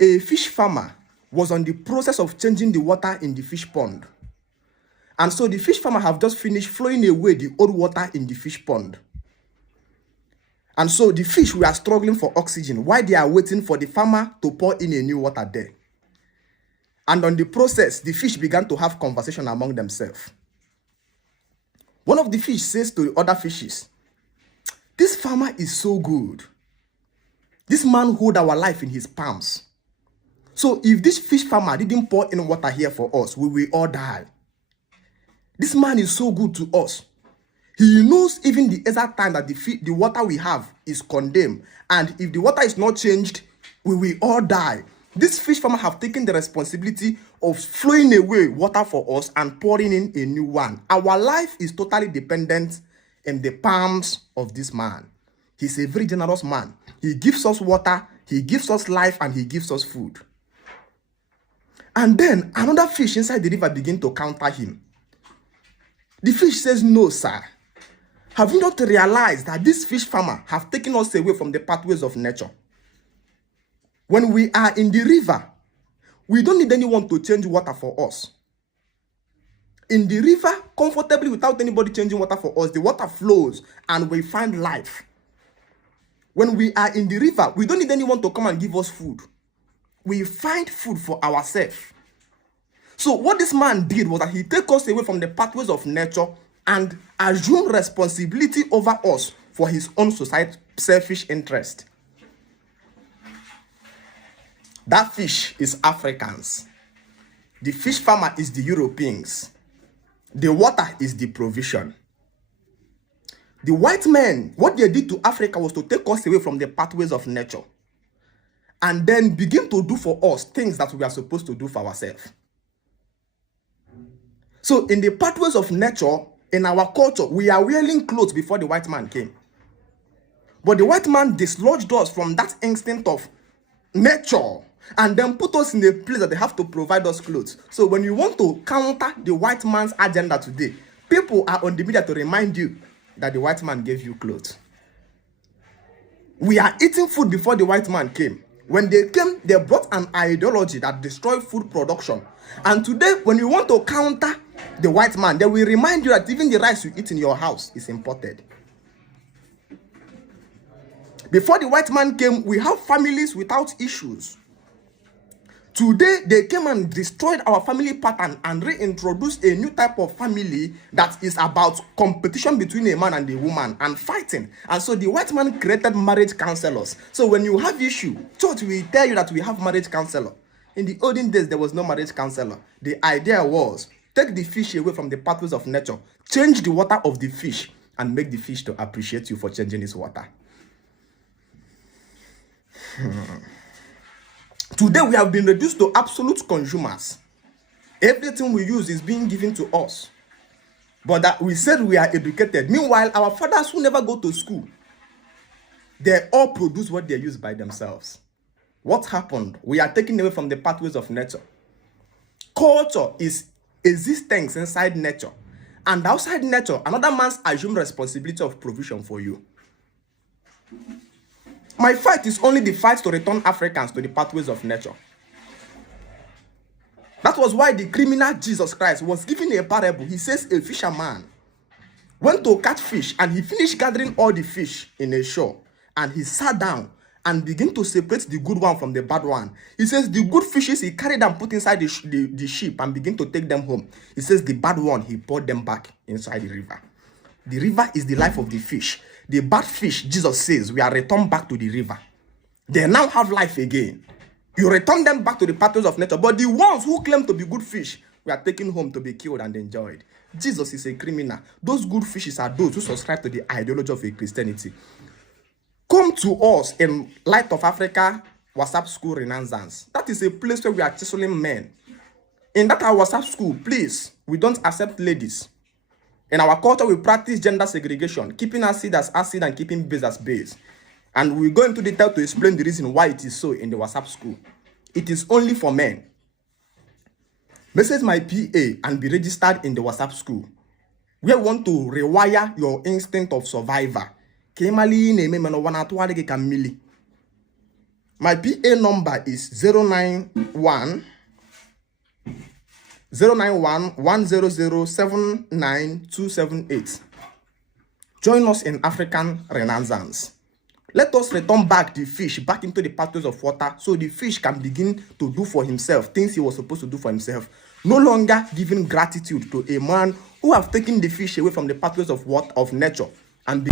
A fish farmer was on the process of changing the water in the fish pond. And so the fish farmer have just finished flowing away the old water in the fish pond. And so the fish were struggling for oxygen while they are waiting for the farmer to pour in a new water there. And on the process, the fish began to have conversation among themselves. One of the fish says to the other fishes, "This farmer is so good. This man hold our life in his palms. So if this fish farmer didn't pour in water here for us, we will all die. This man is so good to us. He knows even the exact time that the water we have is condemned. And if the water is not changed, we will all die. This fish farmer have taken the responsibility of flowing away water for us and pouring in a new one. Our life is totally dependent in the palms of this man. He's a very generous man. He gives us water, he gives us life, and he gives us food." And then another fish inside the river begin to counter him. The fish says, "No, sir. Have you not realized that this fish farmer have taken us away from the pathways of nature? When we are in the river, we don't need anyone to change water for us. In the river, comfortably without anybody changing water for us, the water flows and we find life. When we are in the river, we don't need anyone to come and give us food. We find food for ourselves." So what this man did was that he took us away from the pathways of nature and assumed responsibility over us for his own society, selfish interest. That fish is Africans. The fish farmer is the Europeans. The water is the provision. The white men, what they did to Africa was to take us away from the pathways of nature and then begin to do for us things that we are supposed to do for ourselves. So in the pathways of nature, in our culture, we are wearing clothes before the white man came. But the white man dislodged us from that instinct of nature and then put us in a place that they have to provide us clothes. So when you want to counter the white man's agenda today, people are on the media to remind you that the white man gave you clothes. We are eating food before the white man came. When they came, they brought an ideology that destroyed food production. And today, when you want to counter the white man, they will remind you that even the rice you eat in your house is imported. Before the white man came, we have families without issues. Today, they came and destroyed our family pattern and reintroduced a new type of family that is about competition between a man and a woman and fighting. And so the white man created marriage counselors. So when you have issue, church will tell you that we have marriage counselor. In the olden days, there was no marriage counselor. The idea was take the fish away from the pathways of nature, change the water of the fish, and make the fish to appreciate you for changing its water. Today, we have been reduced to absolute consumers. Everything we use is being given to us. But that we said we are educated. Meanwhile, our fathers who never go to school, they all produce what they use by themselves. What happened? We are taken away from the pathways of nature. Culture is existence inside nature. And outside nature, another man's assumed responsibility of provision for you. My fight is only the fight to return Africans to the pathways of nature. That was why the criminal Jesus Christ was given a parable. He says a fisherman went to catch fish and he finished gathering all the fish in a shore and he sat down and began to separate the good one from the bad one. He says the good fishes he carried and put inside the ship and began to take them home. He says the bad one he poured them back inside the river. The river is the life of the fish. The bad fish, Jesus says, we are returned back to the river. They now have life again. You return them back to the pathways of nature. But the ones who claim to be good fish, we are taken home to be killed and enjoyed. Jesus is a criminal. Those good fishes are those who subscribe to the ideology of a Christianity. Come to us in Light of Africa WhatsApp School Renaissance. That is a place where we are chiseling men. In that our WhatsApp school, please, we don't accept ladies. In our culture, we practice gender segregation, keeping acid as acid and keeping base as base. And we go into detail to explain the reason why it is so in the WhatsApp school. It is only for men. Message my PA and be registered in the WhatsApp school. We want to rewire your instinct of survivor. My PA number is 091 100 Join us in African Renaissance. Let us return back the fish back into the pathways of water so the fish can begin to do for himself things he was supposed to do for himself. No longer giving gratitude to a man who have taken the fish away from the pathways of nature and